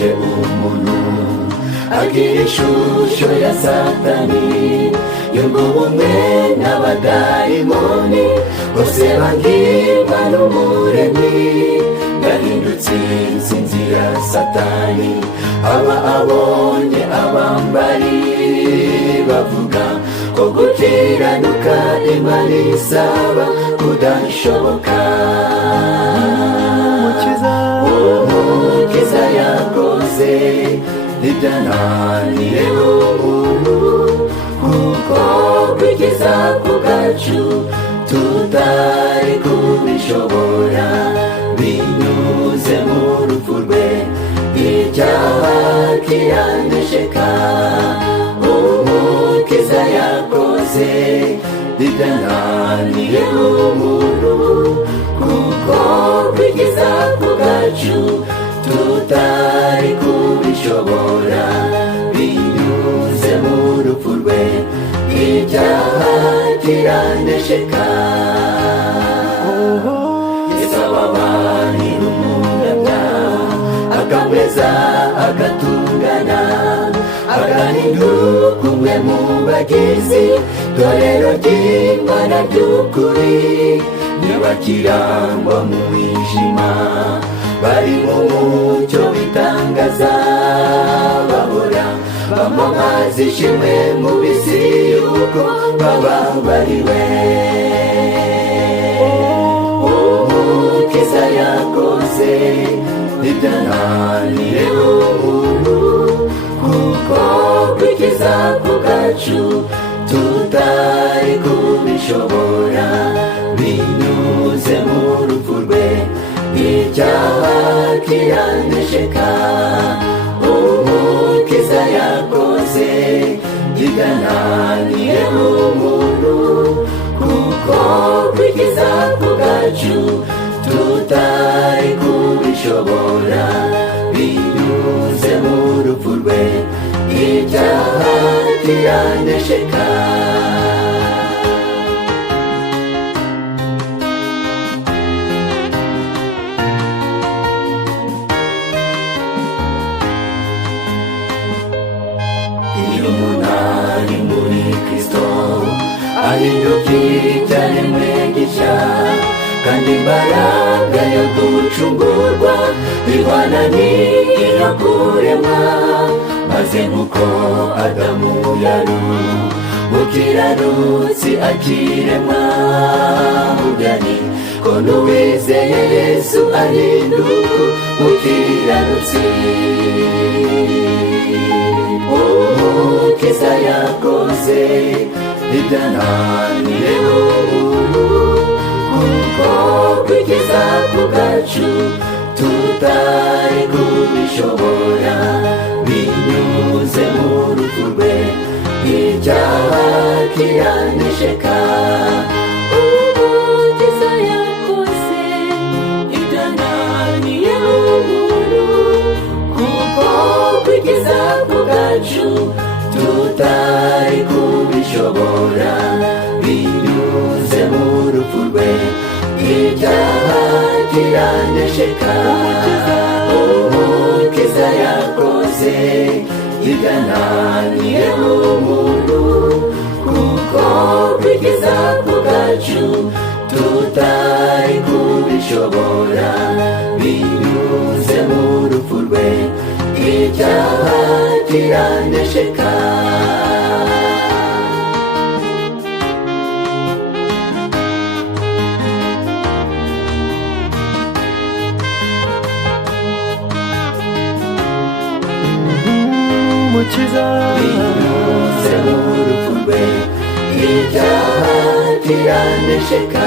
yaje umuntu agira ishusho ya Satani, yunga ubumwe n'abadayimoni, bose bangirwa n'Umuremyi, yahindutse intsinzi ya Satani. Aba abonye abambari bavuga ko gukiranuka Imana isaba kudashoboka. Umukiza yakoze ibyananiye umuntu, kuko kwikiza ku bwacu tutari kubishobora, binyuze mu rupfu rwe icyaha kiranesheka. Umukiza yakoze ibyananiye umuntu, kuko kwikiza ku bwacu tutari kubishobora, binyuze mu rupfu rwe icyaha kiranesheka. Yesu ababarira umunyabyaha, akamweza agatungana, agahinduka umwe mu bagizi itorero ry'Imana ry'ukuri. Ntibakirangwa mu mwijima, bari mu mucyo bitangaza, bahora bamamaza ishimwe mu bisi yuko bababariwe. Umukiza yakoze ibyananiye umuntu, kuko kwikiza ku bwacu tutari kubishobora, binyuze mu rupfu rwe icyaha kiranesheka. Umukiza yakoze ibyananiye umuntu, kuko kwikiza ku bwacu tutari kubishobora, binyuze mu rupfu rwe icyaha kiranesheka. Iyo umuntu ari muri Kristo ahinduka icyaremwe gishya, kandi imbaraga yo gucungurwa ihwana n'iyo kuremwa. Maze nk'uko Adamu yari umukiranutsi akiremwa, ugani ko n'uwizeye Yesu ahinduka umukiranutsi. Umukiza yakoze ibyananiye umuntu, kuko kwikiza ku bwacu tutari kubishobora, binyuze mu rupfu rwe icyaha kiranesheka. Umukiza yakoze ibyananiye umuntu, kuko kwikiza ku bwacu tutari kubishobora, binyuze mu rupfu rwe icyaha kiranesheka. Umukiza yakoze ibyananiye umuntu, kuko kwikiza ku bwacu tutari kubishobora, binyuze mu rupfu rwe icyaha kiranesheka. Umukiza binyuze mu rupfu rwe icyaha kiranesheka.